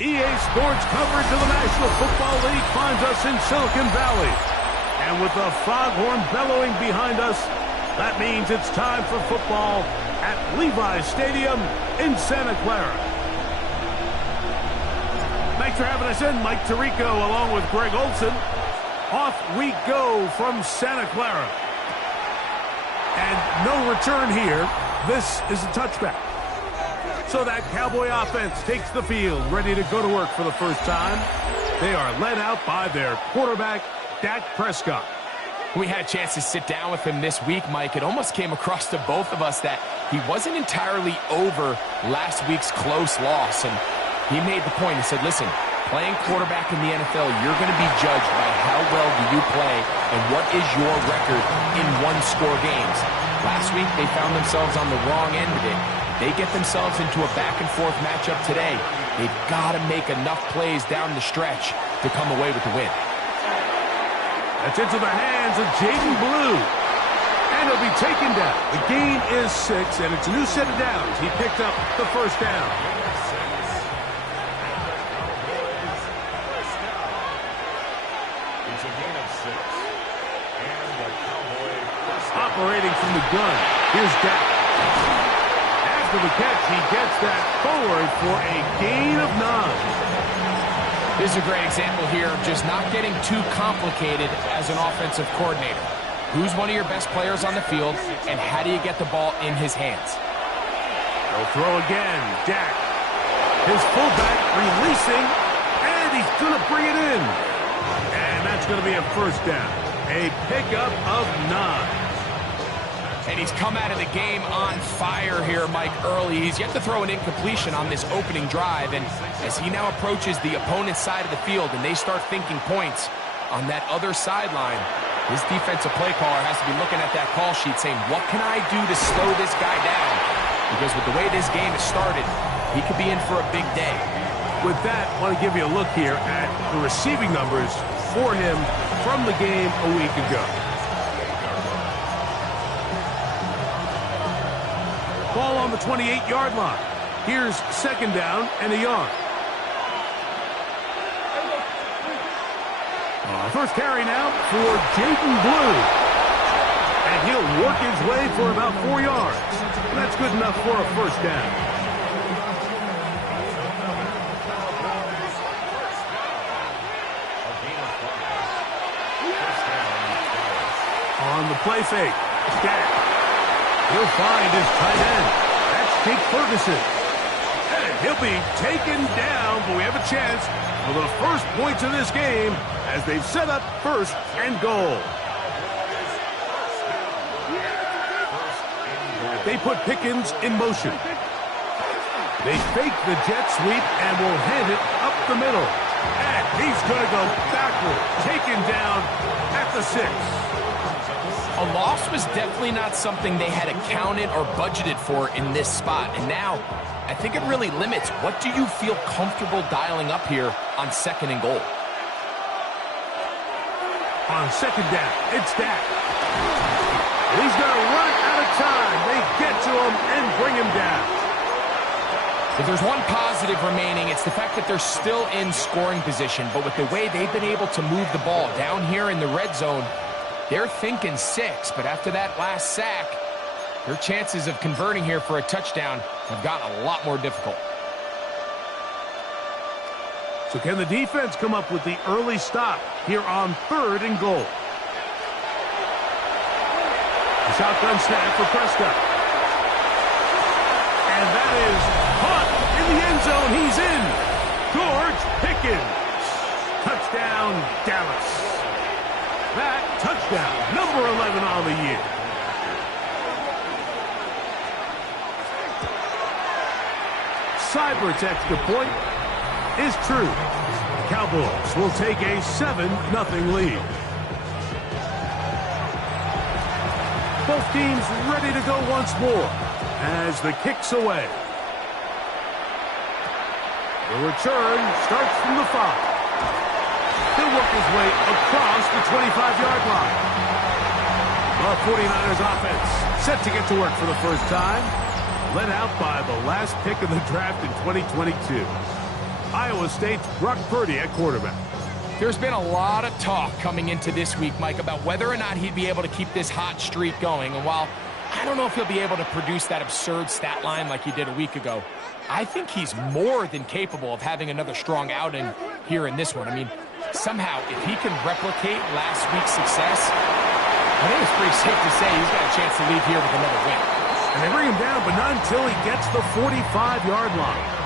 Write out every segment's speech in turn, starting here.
EA Sports coverage of the National Football League finds us in Silicon Valley. And with the foghorn bellowing behind us, that means it's time for football at Levi's Stadium in Santa Clara. Thanks for having us in. Mike Tirico along with Greg Olson. Off we go from Santa Clara. And no return here. This is a touchback. So that Cowboy offense takes the field, ready to go to work for the first time. They are led out by their quarterback, Dak Prescott. We had a chance to sit down with him this week, Mike. It almost came across to both of us that he wasn't entirely over last week's close loss. And he made the point. He said, listen, playing quarterback in the NFL, you're going to be judged by how well do you play and what is your record in one-score games. Last week, they found themselves on the wrong end of it. They get themselves into a back-and-forth matchup today. They've got to make enough plays down the stretch to come away with the win. That's into the hands of Jaden Blue. And he'll be taken down. The gain is 6, and it's a new set of downs. He picked up the first down. It's a gain of 6. And the Cowboy operating from the gun. Here's Dak. After the catch, he gets that forward for a gain of 9. This is a great example here of just not getting too complicated as an offensive coordinator. Who's one of your best players on the field, and how do you get the ball in his hands? They'll throw again. Dak. His fullback releasing, and he's going to bring it in. And that's going to be a first down. A pickup of 9. And he's come out of the game on fire here, Mike, early. He's yet to throw an incompletion on this opening drive. And as he now approaches the opponent's side of the field and they start thinking points on that other sideline, his defensive play caller has to be looking at that call sheet saying, what can I do to slow this guy down? Because with the way this game has started, he could be in for a big day. With that, I want to give you a look here at the receiving numbers for him from the game a week ago. Ball on the 28-yard line. Here's second down and a yard. First carry now for Jaden Blue. And he'll work his way for about 4 yards. That's good enough for a first down. On the play fake. Dak. He'll find his tight end. That's Jake Ferguson. And he'll be taken down, but we have a chance for the first points of this game as they've set up first and goal. They put Pickens in motion. They fake the jet sweep and will hand it up the middle. And he's going to go backward, taken down at the 6. A loss was definitely not something they had accounted or budgeted for in this spot. And now, I think it really limits what do you feel comfortable dialing up here on second and goal. On second down, it's Dak. He's going to run out of time. They get to him and bring him down. If there's one positive remaining, it's the fact that they're still in scoring position. But with the way they've been able to move the ball down here in the red zone, they're thinking 6, but after that last sack, their chances of converting here for a touchdown have gotten a lot more difficult. So can the defense come up with the early stop here on third and goal? The shotgun snap for Prescott. And that is caught in the end zone. He's in. George Pickens. Touchdown, Dallas. That touchdown, number 11 on the year. Seibert's extra point is true. The Cowboys will take a 7-0 lead. Both teams ready to go once more as the kick's away. The return starts from the 5. He'll work his way across the 25-yard line. The 49ers offense set to get to work for the first time. Led out by the last pick of the draft in 2022. Iowa State's Brock Purdy at quarterback. There's been a lot of talk coming into this week, Mike, about whether or not he'd be able to keep this hot streak going. And while I don't know if he'll be able to produce that absurd stat line like he did a week ago, I think he's more than capable of having another strong outing here in this one. I mean, somehow, if he can replicate last week's success, I think it's pretty safe to say he's got a chance to leave here with another win. And they bring him down, but not until he gets the 45-yard line.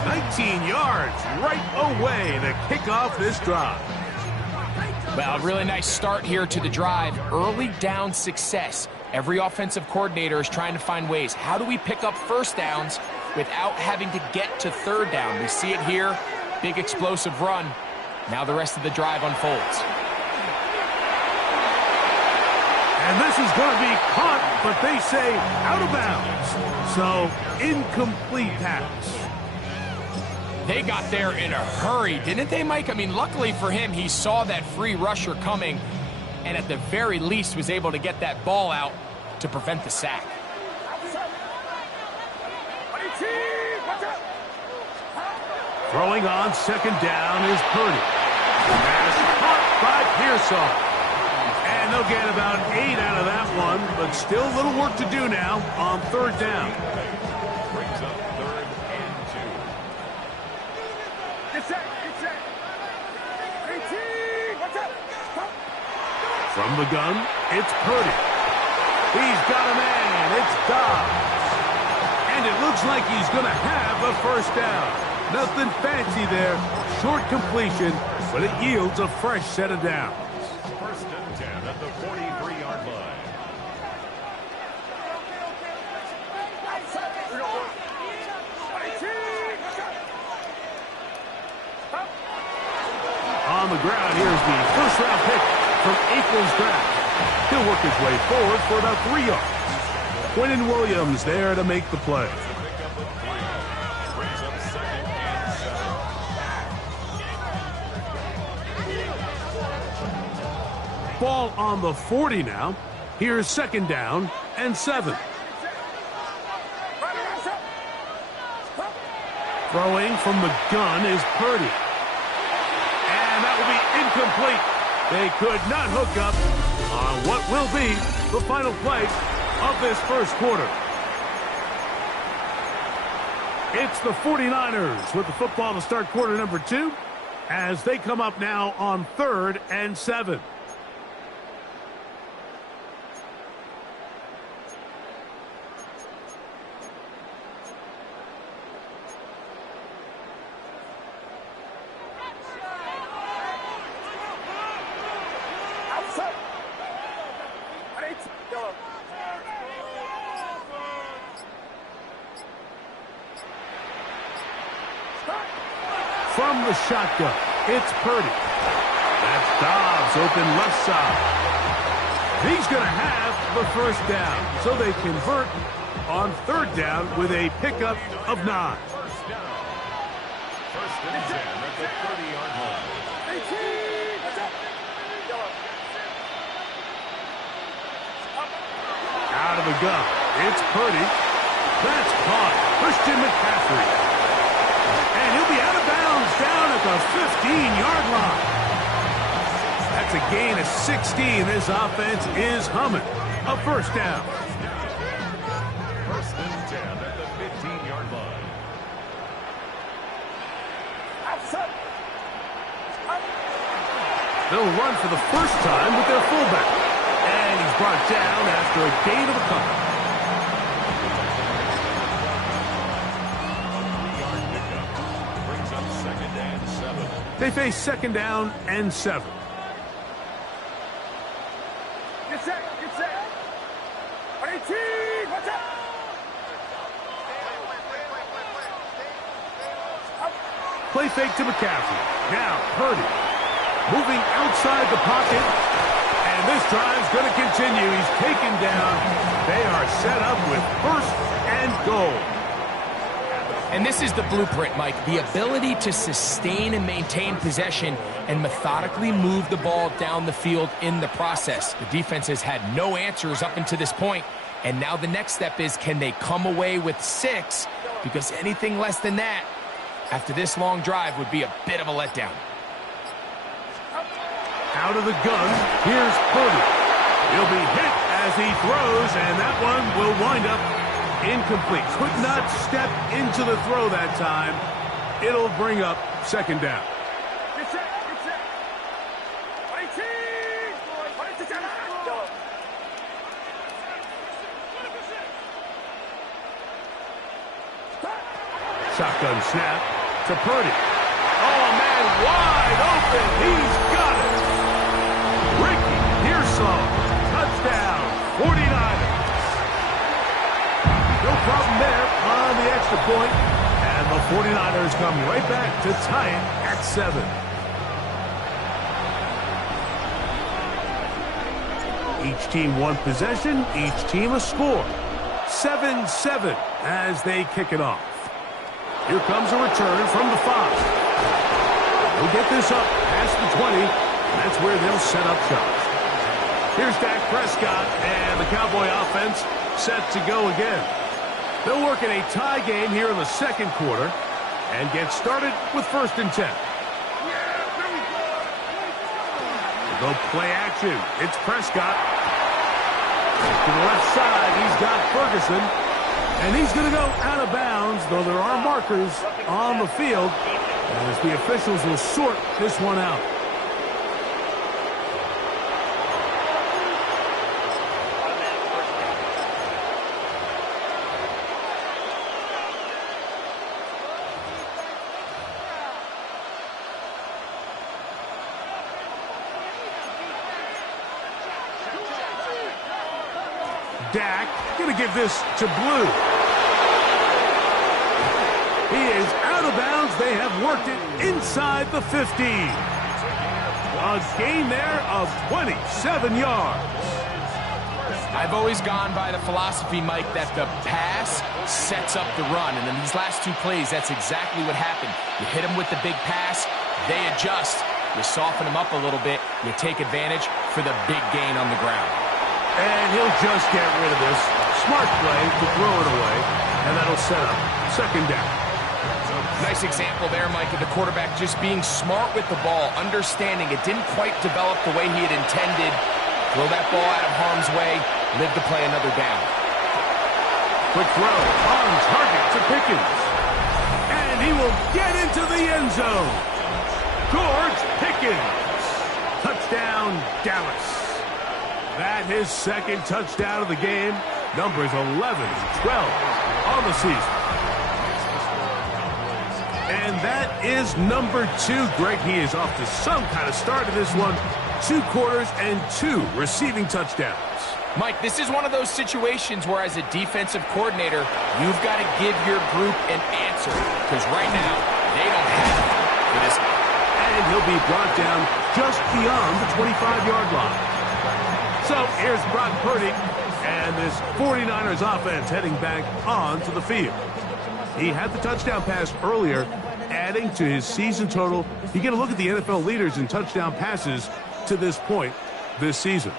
19 yards right away to kick off this drive. Well, a really nice start here to the drive. Early down success. Every offensive coordinator is trying to find ways. How do we pick up first downs without having to get to third down? We see it here. Big explosive run. Now the rest of the drive unfolds. And this is going to be caught, but they say out of bounds. So, incomplete pass. They got there in a hurry, didn't they, Mike? I mean, luckily for him, he saw that free rusher coming and at the very least was able to get that ball out to prevent the sack. Throwing on second down is Purdy. Pass caught by Pearsall. And they'll get about 8 out of that one, but still a little work to do now on third down. Brings up 3rd and 2. Get set. 18, watch out. From the gun, it's Purdy. He's got a man. It's Dobbs. And it looks like he's going to have a first down. Nothing fancy there. Short completion, but it yields a fresh set of downs. 1st and 10 at the 43-yard line. On the ground, here's the first-round pick from April's draft. He'll work his way forward for about 3 yards. Quentin Williams there to make the play. Brings up 2nd and 7. Ball on the 40 now. Here's 2nd down and 7. Throwing from the gun is Purdy. And that will be incomplete. They could not hook up on what will be the final play of this first quarter. It's the 49ers with the football to start quarter number 2 as they come up now on 3rd and 7. From the shotgun, it's Purdy. That's Dobbs open left side. He's going to have the first down, so they convert on 3rd down with a pickup of 9. First down. 1st and 10 at the 30-yard line. Out of the gun, it's Purdy. That's caught. Christian McCaffrey. And he'll be out of bounds down at the 15-yard line. That's a gain of 16. This offense is humming. A first down. 1st and 10 at the 15-yard line. They'll run for the first time with their fullback. And he's brought down after a gain of a couple. They face 2nd down and 7. Get set. 18, watch out. Play fake to McCaffrey. Now Purdy moving outside the pocket. And this drive's going to continue. He's taken down. They are set up with 1st and goal. And this is the blueprint, Mike. The ability to sustain and maintain possession and methodically move the ball down the field in the process. The defense has had no answers up until this point, and now the next step is, can they come away with 6? Because anything less than that after this long drive would be a bit of a letdown. Out of the gun, here's Purdy. He'll be hit as he throws, and that one will wind up incomplete. Could not step into the throw that time. It'll bring up second down. Get set, get set. Fighting! Shotgun snap to Purdy. Oh, man, wide open. He's got it. Ricky Pearsall, touchdown, 49ers. No problem there on the extra point. And the 49ers come right back to tie it at 7. Each team one possession, each team a score. 7-7 as they kick it off. Here comes a return from the 5. They'll get this up past the 20, and that's where they'll set up shop. Here's Dak Prescott, and the Cowboy offense set to go again. They'll work in a tie game here in the second quarter and get started with 1st and 10. They'll go play action. It's Prescott. To the left side, he's got Ferguson. And he's going to go out of bounds, though there are markers on the field, as the officials will sort this one out. Dak going to give this to Blue. He is out of bounds. They have worked it inside the 15. A gain there of 27 yards. I've always gone by the philosophy, Mike, that the pass sets up the run. And in these last 2 plays, that's exactly what happened. You hit them with the big pass, they adjust. You soften them up a little bit, you take advantage for the big gain on the ground. And he'll just get rid of this. Smart play to throw it away, and that'll set up second down. Nice example there, Mike, of the quarterback just being smart with the ball, understanding it didn't quite develop the way he had intended. Throw that ball out of harm's way, live to play another down. Quick throw on target to Pickens. And he will get into the end zone. George Pickens. Touchdown, Dallas. That his second touchdown of the game. Numbers 11 and 12 on the season. And that is number 2. Greg, he is off to some kind of start in this one. 2 quarters and 2 receiving touchdowns. Mike, this is one of those situations where as a defensive coordinator, you've got to give your group an answer. Because right now, they don't have it for this guy. And he'll be brought down just beyond the 25-yard line. So here's Brock Purdy and this 49ers offense heading back onto the field. He had the touchdown pass earlier, adding to his season total. You get a look at the NFL leaders in touchdown passes to this point this season.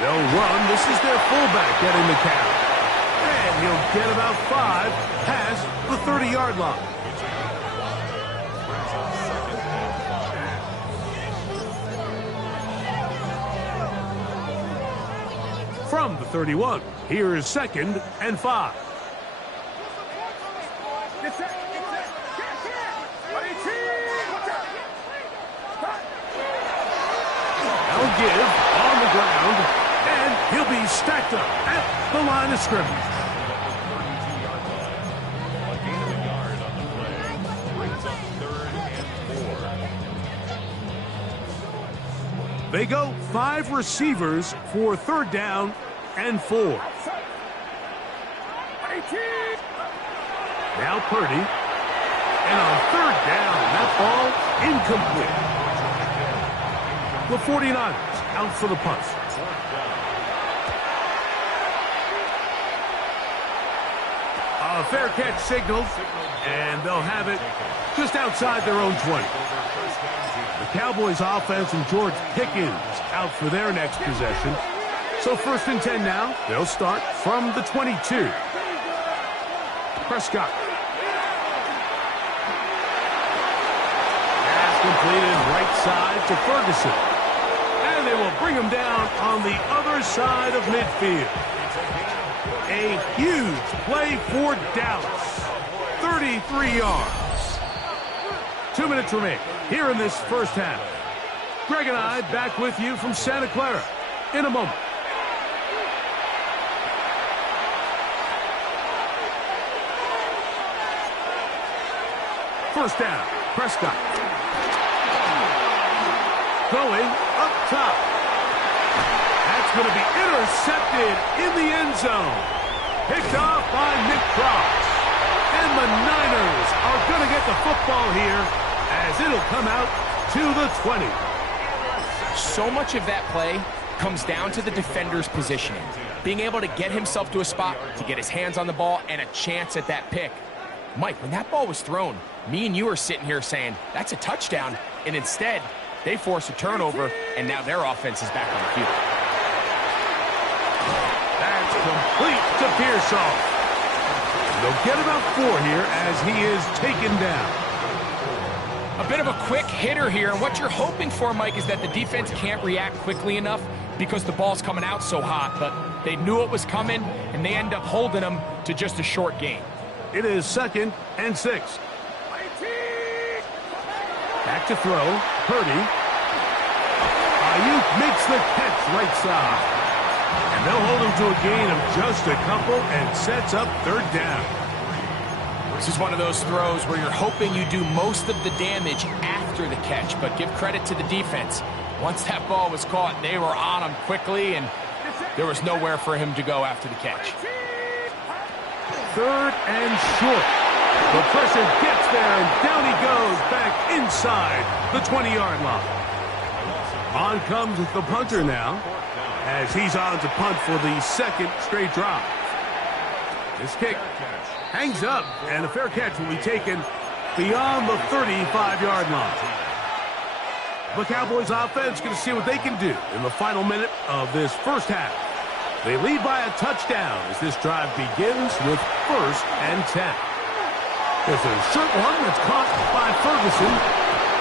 They'll run. This is their fullback getting the count. And he'll get about 5 past the 30-yard line. From the 31, here is 2nd and 5. They'll give on the ground, and he'll be stacked up at the line of scrimmage. They go 5 receivers for 3rd down and 4. Now Purdy. And on 3rd down, that ball incomplete. The 49ers out for the punt. A A fair catch signaled, and they'll have it just outside their own 20. The Cowboys offense and George Pickens out for their next possession. So 1st and 10 now. They'll start from the 22. Prescott. Pass completed right side to Ferguson. And they will bring him down on the other side of midfield. A huge play for Dallas. 33 yards. 2 minutes remain here in this first half. Greg and I back with you from Santa Clara in a moment. First down, Prescott. Going up top. That's going to be intercepted in the end zone. Picked off by Nick Cross. And the Niners are going to get the football here as it'll come out to the 20. So much of that play comes down to the defender's positioning. Being able to get himself to a spot, to get his hands on the ball, and a chance at that pick. Mike, when that ball was thrown, me and you are sitting here saying, that's a touchdown. And instead, they force a turnover, and now their offense is back on the field. That's complete to Pearsall. They'll get about 4 here as he is taken down. A bit of a quick hitter here, and what you're hoping for, Mike, is that the defense can't react quickly enough because the ball's coming out so hot, but they knew it was coming, and they end up holding them to just a short gain. It is 2nd and 6. Back to throw. Purdy. Ayuk makes the catch right side. And they'll hold him to a gain of just a couple and sets up 3rd down. This is one of those throws where you're hoping you do most of the damage after the catch, but give credit to the defense. Once that ball was caught, they were on him quickly, and there was nowhere for him to go after the catch. 3rd and short. The pressure gets there, and down he goes back inside the 20-yard line. On comes the punter now, as he's on to punt for the 2nd straight drive. This kick hangs up, and a fair catch will be taken beyond the 35-yard line. The Cowboys offense going to see what they can do in the final minute of this first half. They lead by a touchdown as this drive begins with 1st and 10. There's a short one that's caught by Ferguson.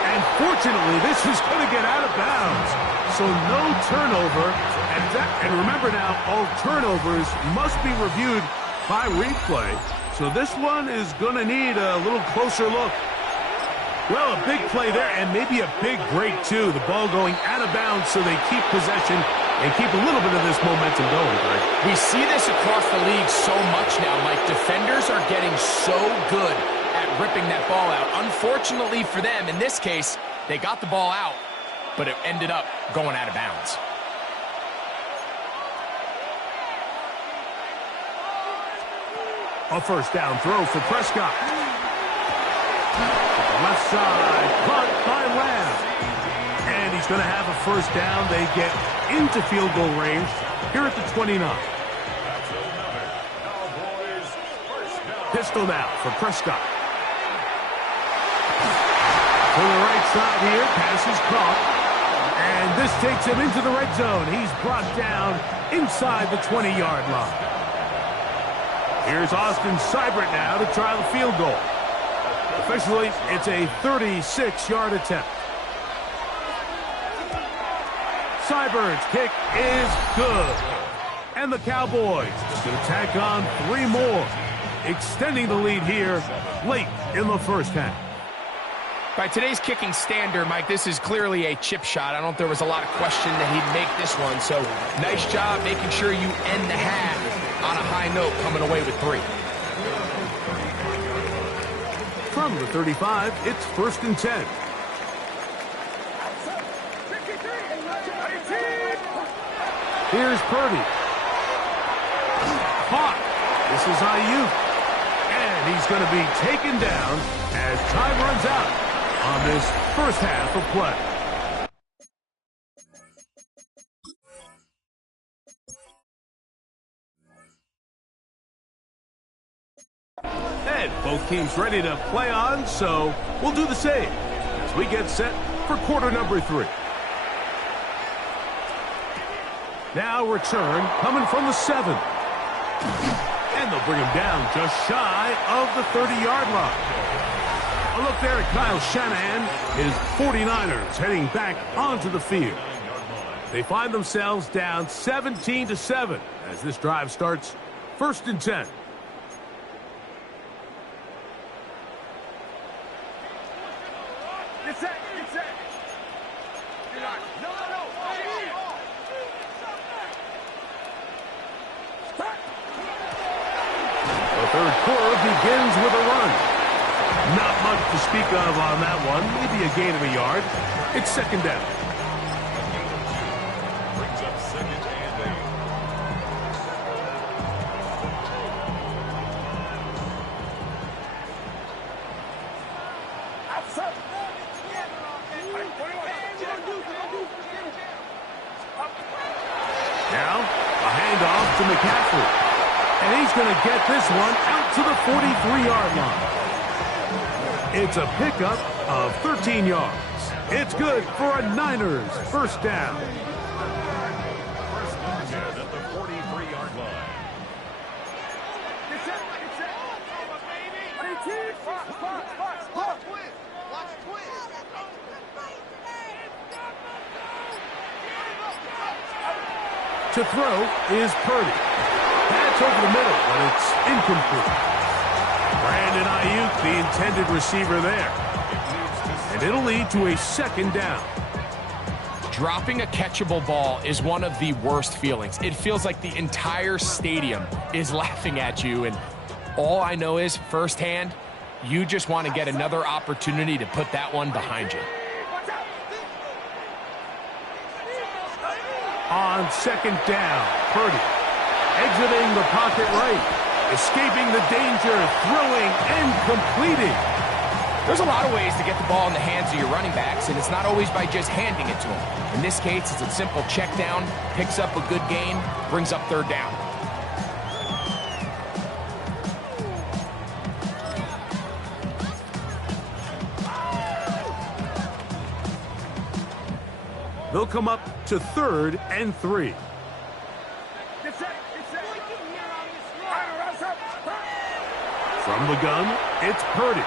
And fortunately, this is going to get out of bounds. So no turnover. And remember now, all turnovers must be reviewed by replay. So this one is going to need a little closer look. Well, a big play there, and maybe a big break, too. The ball going out of bounds so they keep possession and keep a little bit of this momentum going, Greg. We see this across the league so much now, Mike. Defenders are getting so good at ripping that ball out. Unfortunately for them, in this case, they got the ball out, but it ended up going out of bounds. A first down throw for Prescott. Left side, caught by Lamb. And he's going to have a first down. They get into field goal range here at the 29. Pistol now for Prescott. To the right side here, pass is caught. And this takes him into the red zone. He's brought down inside the 20-yard line. Here's Austin Seibert now to try the field goal. Officially, it's a 36-yard attempt. Seibert's kick is good. And the Cowboys just going to tack on 3 more, extending the lead here late in the first half. By today's kicking standard, Mike, this is clearly a chip shot. I don't think there was a lot of question that he'd make this one. So nice job making sure you end the half on a high note, coming away with 3. From the 35, it's 1st and 10. Here's Purdy. Caught. This is Ayuk. And he's going to be taken down as time runs out on this first half of play. And both teams ready to play on, so we'll do the same as we get set for quarter number 3. Now return coming from the 7. And they'll bring him down just shy of the 30-yard line. A look there at Kyle Shanahan, his 49ers heading back onto the field. They find themselves down 17-7 as this drive starts 1st and 10. Get set, get set. No. The third quarter begins with a run. Not much to speak of on that one. Maybe a gain of a yard. It's 2nd down. Brings up 2nd and 8. Now, a handoff to McCaffrey. And he's going to get this one out to the 43-yard line. It's a pickup of 13 yards. It's good for a Niners 1st down. 1st and 10 at the 43-yard line. Get set, get set. Box. Watch twist. To throw is Purdy. That's over the middle, but it's incomplete. Brandon Ayuk, the intended receiver there. And it'll lead to a 2nd down. Dropping a catchable ball is one of the worst feelings. It feels like the entire stadium is laughing at you, and all I know is firsthand, you just want to get another opportunity to put that one behind you. On 2nd down, Purdy exiting the pocket right, escaping the danger, throwing and completing. There's a lot of ways to get the ball in the hands of your running backs, and it's not always by just handing it to them. In this case, it's a simple check down, picks up a good gain, brings up 3rd down. They'll come up to 3rd and 3. Get set. From the gun, it's Purdy.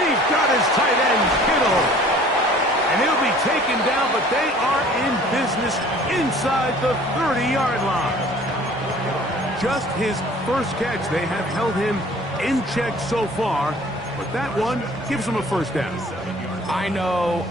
He's got his tight end, Kittle. And he'll be taken down, but they are in business inside the 30-yard line. Just his first catch. They have held him in check so far, but that one gives him a 1st down. I know,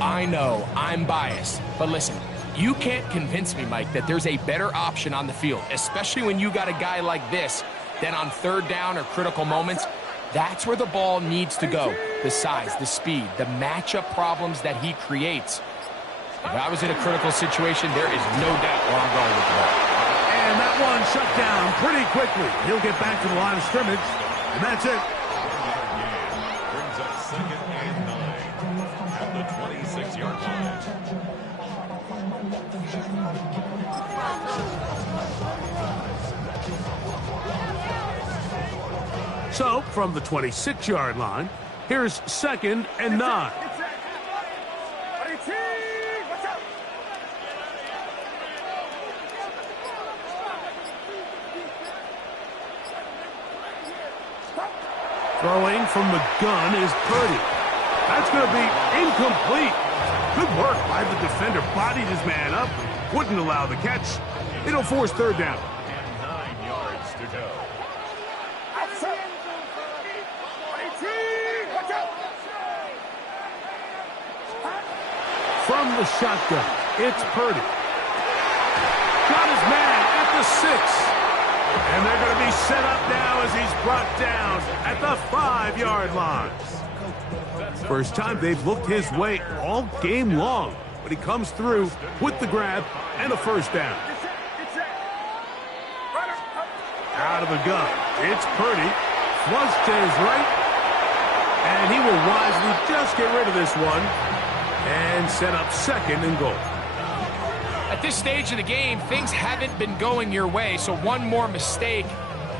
I'm biased. But listen, you can't convince me, Mike, that there's a better option on the field, especially when you got a guy like this, then on 3rd down or critical moments, that's where the ball needs to go. The size, the speed, the matchup problems that he creates. If I was in a critical situation, there is no doubt where I'm going with the ball. And that one shut down pretty quickly. He'll get back to the line of scrimmage, and that's it. Brings up 2nd and 9 at the 26-yard line. So, from the 26-yard line, here's 2nd and 9. Throwing from the gun is Purdy. That's going to be incomplete. Good work by the defender. Bodied his man up. Wouldn't allow the catch. It'll force 3rd down. And 9 yards to go. From the shotgun, it's Purdy. Got his man at the 6. And they're going to be set up now as he's brought down at the 5-yard line. First time they've looked his way all game long, but he comes through with the grab and a 1st down. Out of the gun, it's Purdy. Flush to his right, and he will wisely just get rid of this one and set up 2nd and goal. At this stage of the game, things haven't been going your way, so one more mistake,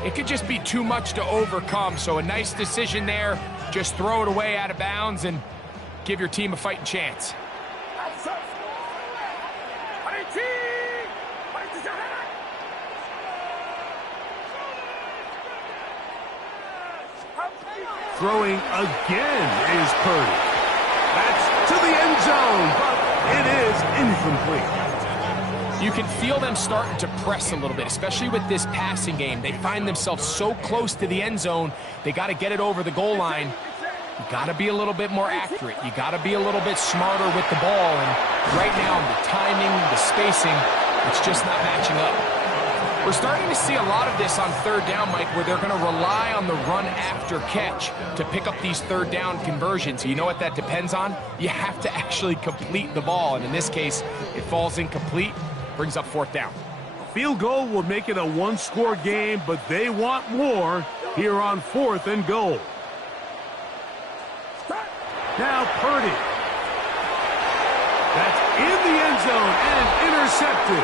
it could just be too much to overcome. So a nice decision there. Just throw it away out of bounds and give your team a fighting chance. Throwing again is Purdy. That's to the end zone, but it is incomplete. You can feel them starting to press a little bit, especially with this passing game. They find themselves so close to the end zone, they got to get it over the goal line. You got to be a little bit more accurate. You got to be a little bit smarter with the ball. And right now, the timing, the spacing, it's just not matching up. We're starting to see a lot of this on third down, Mike, where they're going to rely on the run after catch to pick up these third down conversions. You know what that depends on? You have to actually complete the ball. And in this case, it falls incomplete, brings up fourth down. Field goal will make it a one-score game, but they want more here on 4th and goal. Now Purdy. That's in the end zone and intercepted.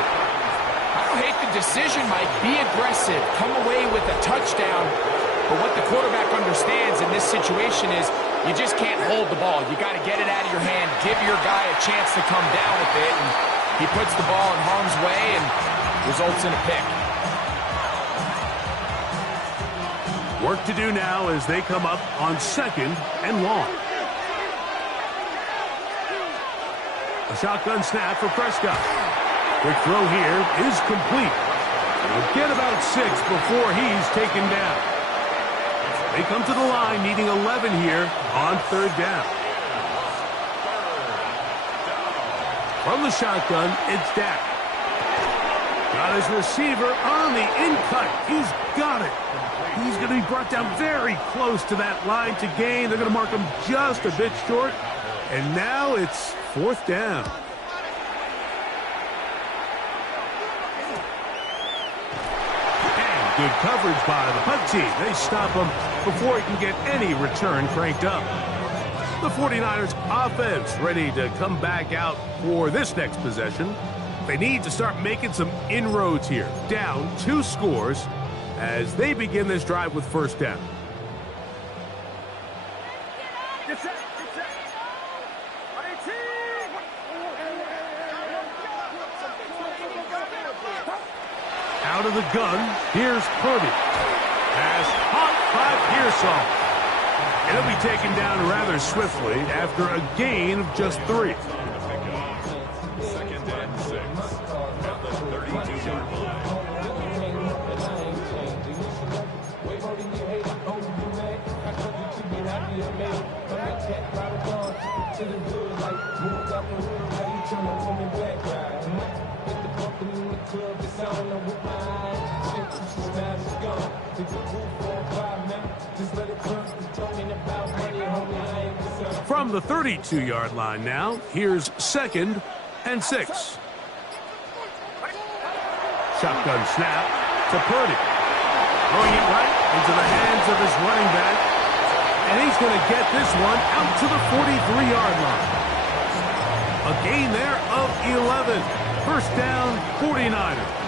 I don't hate the decision, Mike. Be aggressive. Come away with a touchdown. But what the quarterback understands in this situation is you just can't hold the ball. You got to get it out of your hand. Give your guy a chance to come down with it. And he puts the ball in harm's way and results in a pick. Work to do now as they come up on 2nd and long. A shotgun snap for Prescott. Quick throw here is complete. He'll get about 6 before he's taken down. They come to the line needing 11 here on 3rd down. From the shotgun, it's Dak. Got his receiver on the in-cut. He's got it. He's going to be brought down very close to that line to gain. They're going to mark him just a bit short. And now it's 4th down. Good coverage by the punt team. They stop him before he can get any return cranked up. The 49ers offense ready to come back out for this next possession. They need to start making some inroads here. Down 2 scores as they begin this drive with 1st down. Out of the gun, here's Purdy. Pass caught by Pearsall. And he'll be taken down rather swiftly after a gain of just 3. 2nd and 6 at the 32-yard line. From the 32-yard line now, here's 2nd and 6. Shotgun snap to Purdy. Throwing it right into the hands of his running back. And he's going to get this one out to the 43-yard line. A gain there of 11. 1st down, 49ers.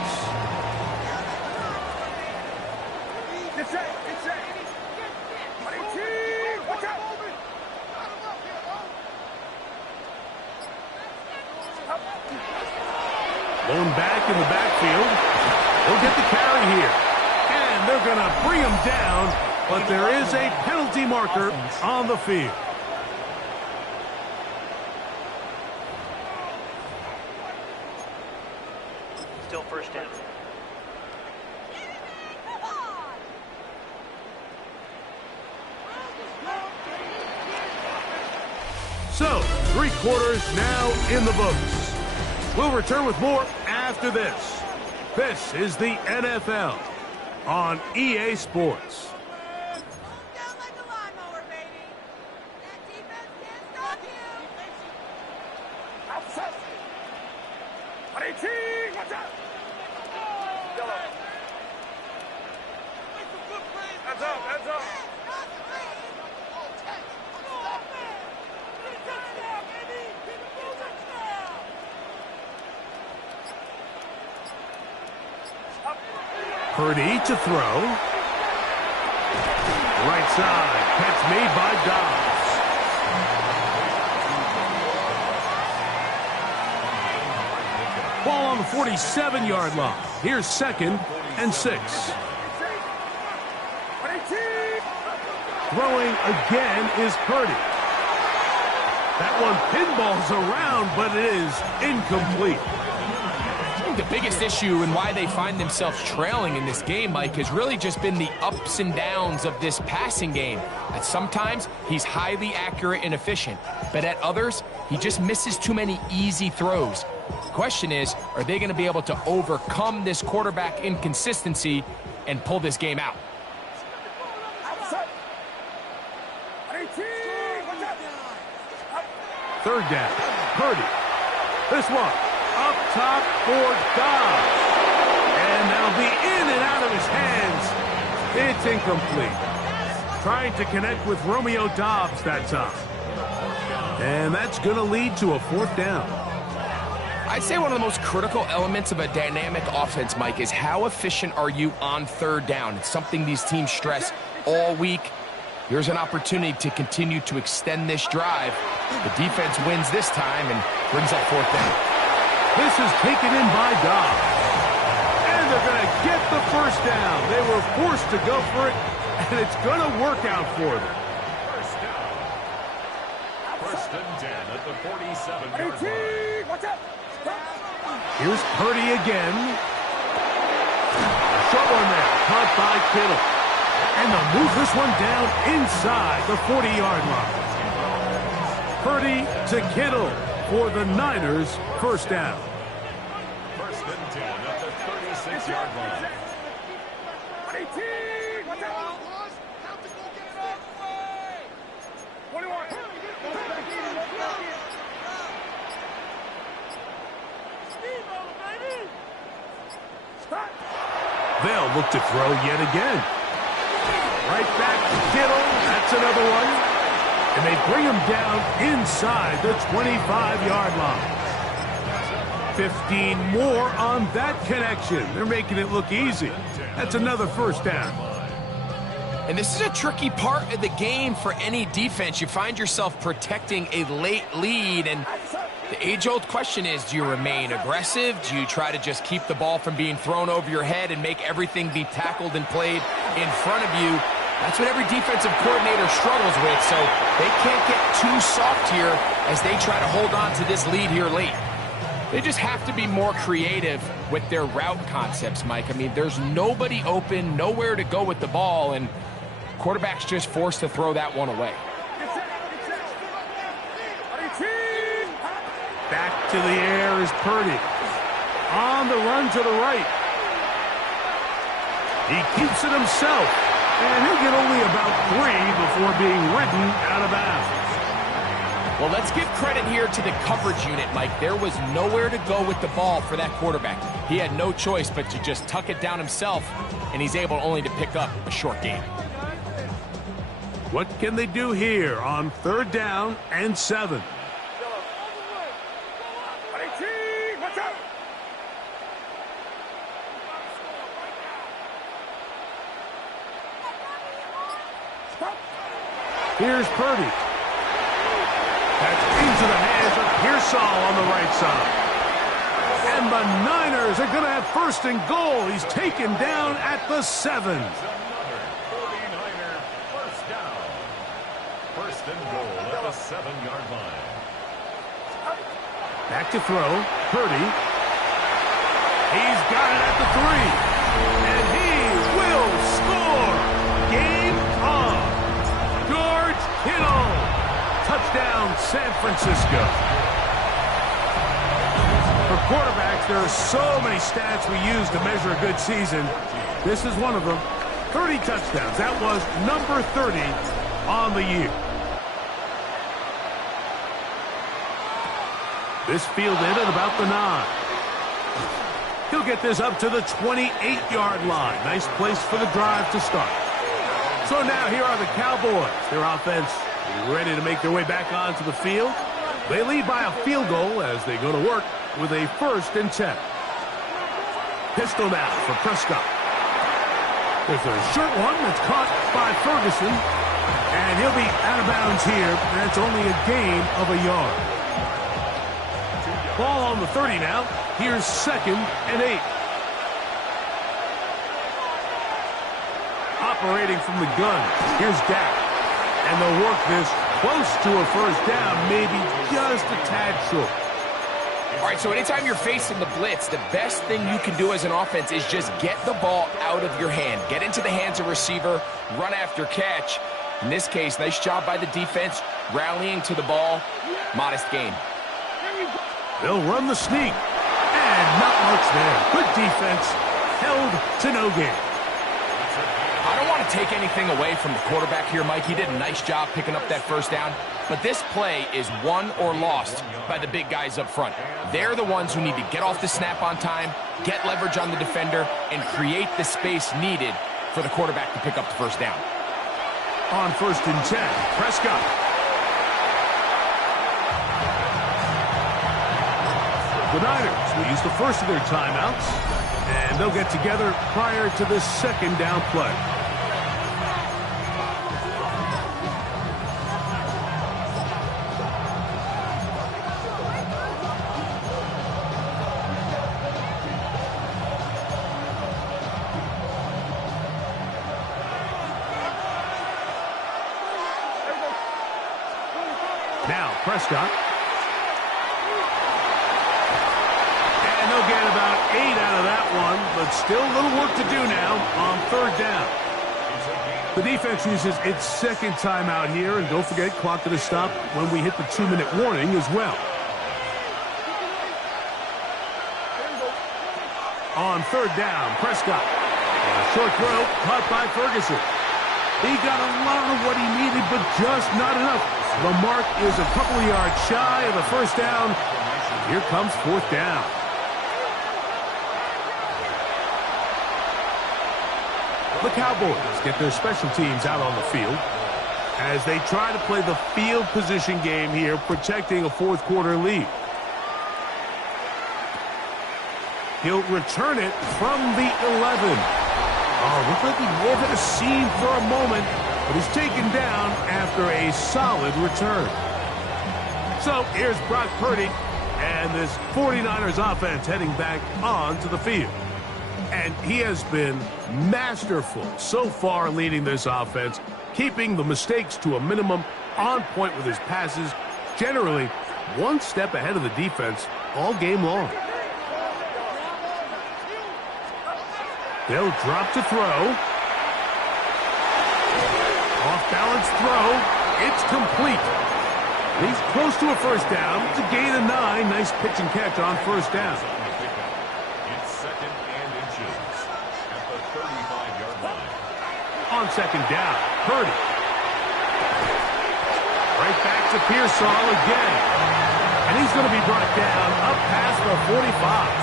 Blown back in the backfield. He'll get the carry here. And they're going to bring him down, but there is a penalty marker on the field. Still 1st down. So, 3 quarters now in the books. We'll return with more after this. This is the NFL on EA Sports. Purdy to throw. Right side. Catch made by Dobbs. Ball on the 47-yard line. Here's 2nd and 6. Throwing again is Purdy. That one pinballs around, but it is incomplete. I think the biggest issue and why they find themselves trailing in this game, Mike, has really just been the ups and downs of this passing game. At sometimes, he's highly accurate and efficient, but at others, he just misses too many easy throws. The question is, are they going to be able to overcome this quarterback inconsistency and pull this game out? Third down. Purdy. This one. Up top for Dobbs. And that'll be in and out of his hands. It's incomplete. Trying to connect with Romeo Dobbs that time. And that's going to lead to a 4th down. I'd say one of the most critical elements of a dynamic offense, Mike, is how efficient are you on 3rd down. It's something these teams stress all week. Here's an opportunity to continue to extend this drive. The defense wins this time and brings up 4th down. This is taken in by Dobbs. And they're going to get the 1st down. They were forced to go for it, and it's going to work out for them. 1st down. 1st and 10 at the 47-yard line. Here's Purdy again. Short one there. Caught by Kittle. And they'll move this one down inside the 40-yard line. Purdy to Kittle for the Niners' 1st down. 1st and 10 at the 36-yard line. They'll look to throw yet again. Right back to Kittle. That's another one. And they bring him down inside the 25-yard line. 15 more on that connection. They're making it look easy. That's another 1st down. And this is a tricky part of the game for any defense. You find yourself protecting a late lead, and the age-old question is, do you remain aggressive? Do you try to just keep the ball from being thrown over your head and make everything be tackled and played in front of you? That's what every defensive coordinator struggles with, so they can't get too soft here as they try to hold on to this lead here late. They just have to be more creative with their route concepts, Mike. I mean, there's nobody open, nowhere to go with the ball, and quarterback's just forced to throw that one away. Back to the air is Purdy. On the run to the right. He keeps it himself. And he'll get only about 3 before being ridden out of bounds. Well, let's give credit here to the coverage unit, Mike. There was nowhere to go with the ball for that quarterback. He had no choice but to just tuck it down himself, and he's able only to pick up a short gain. What can they do here on 3rd down and 7? Here's Purdy. That's into the hands of Pearsall on the right side. And the Niners are going to have 1st and goal. He's taken down at the 7. Another 49er 1st down. 1st and goal at the 7-yard line. Back to throw. Purdy. He's got it at the 3. And he will score. Game on. Kittle! Touchdown, San Francisco. For quarterbacks, there are so many stats we use to measure a good season. This is one of them. 30 touchdowns. That was number 30 on the year. This fielded at about the 9. He'll get this up to the 28-yard line. Nice place for the drive to start. So now here are the Cowboys. Their offense ready to make their way back onto the field. They lead by a field goal as they go to work with a 1st and 10. Pistol now for Prescott. There's a short one that's caught by Ferguson. And he'll be out of bounds here. That's only a gain of a yard. Ball on the 30 now. Here's 2nd and 8. Operating from the gun. Here's Dak. And they'll work this close to a first down, maybe just a tad short. All right, so anytime you're facing the blitz, the best thing you can do as an offense is just get the ball out of your hand. Get into the hands of receiver, run after catch. In this case, nice job by the defense, rallying to the ball. Modest gain. They'll run the sneak. And not much there. Good defense. Held to no gain. I don't want to take anything away from the quarterback here, Mike. He did a nice job picking up that first down. But this play is won or lost by the big guys up front. They're the ones who need to get off the snap on time, get leverage on the defender, and create the space needed for the quarterback to pick up the first down. On 1st and 10, Prescott. The Niners will use the first of their timeouts, and they'll get together prior to the 2nd down play. Now, Prescott. And they'll get about 8 out of that one, but still a little work to do now on 3rd down. The defense uses its 2nd timeout here, and don't forget, clock to stop when we hit the 2-minute warning as well. On 3rd down, Prescott. And a short throw caught by Ferguson. He got a lot of what he needed, but just not enough. The mark is a couple of yards shy of the first down. Here comes 4th down. The Cowboys get their special teams out on the field as they try to play the field position game here, protecting a 4th quarter lead. He'll return it from the 11. Oh, looked like he may have hit a seam for a moment, but he's taken down after a solid return. So here's Brock Purdy and this 49ers offense heading back onto the field. And he has been masterful so far leading this offense, keeping the mistakes to a minimum, on point with his passes, generally one step ahead of the defense all game long. They'll drop to throw. Off-balance throw. It's complete. He's close to a first down. It's a gain of 9. Nice pitch and catch on first down. It's 2nd and inches at the 35-yard line. On 2nd down, Purdy. Right back to Pearsall again. And he's going to be brought down up past the 45.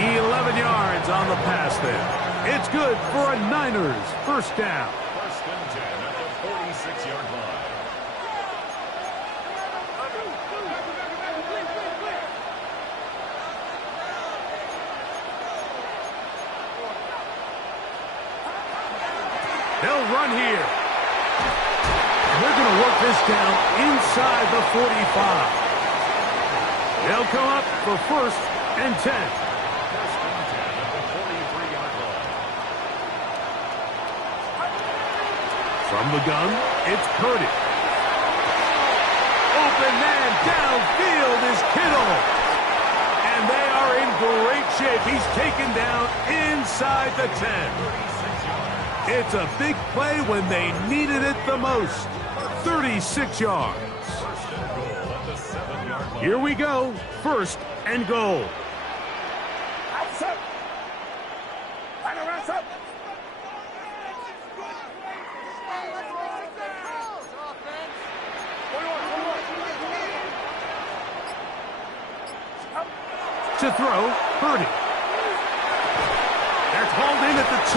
11 yards on the pass there. It's good for a Niners first down. 1st and 10 at the 46-yard line. They'll run here. And they're going to work this down inside the 45. They'll come up for 1st and 10. From the gun, it's Purdy. Open man downfield is Kittle. And they are in great shape. He's taken down inside the 10. It's a big play when they needed it the most. 36 yards. Here we go. 1st and goal. To throw, Purdy. That's hauled in at the 2.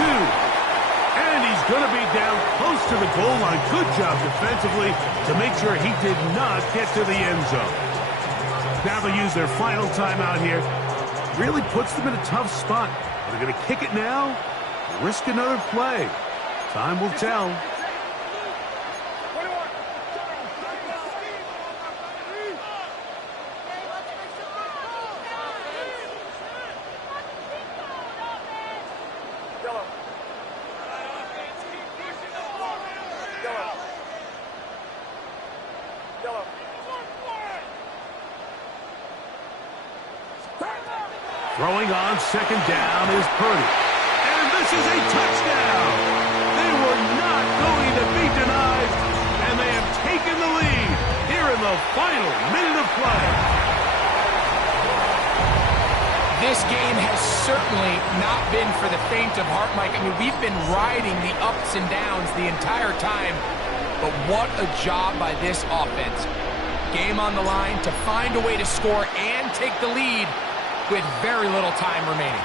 And he's going to be down close to the goal line. Good job defensively to make sure he did not get to the end zone. Now they'll use their final timeout here. Really puts them in a tough spot. They're going to kick it now, risk another play. Time will tell. Throwing on second down is Purdy. And this is a touchdown. They were not going to be denied, and they have taken the lead here in the final minute of play. This game has certainly not been for the faint of heart, Mike. I mean, we've been riding the ups and downs the entire time, but what a job by this offense. Game on the line to find a way to score and take the lead with very little time remaining.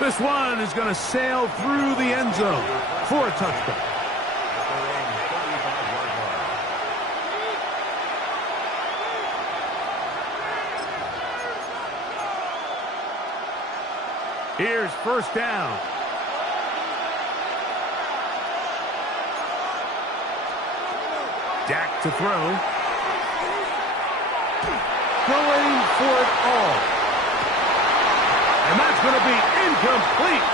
This one is going to sail through the end zone for a touchdown. Here's first down. Dak to throw. Going for it all. And that's going to be incomplete.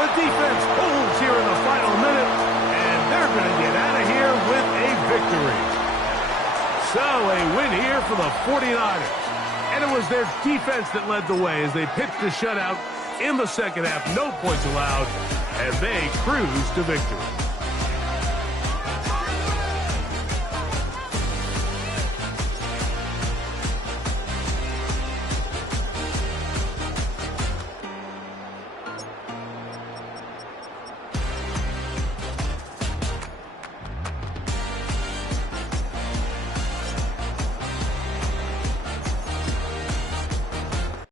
The defense holds here in the final minute, and they're going to get out of here with a victory. So a win here for the 49ers. And it was their defense that led the way as they pitched a shutout in the second half. No points allowed, and they cruised to victory.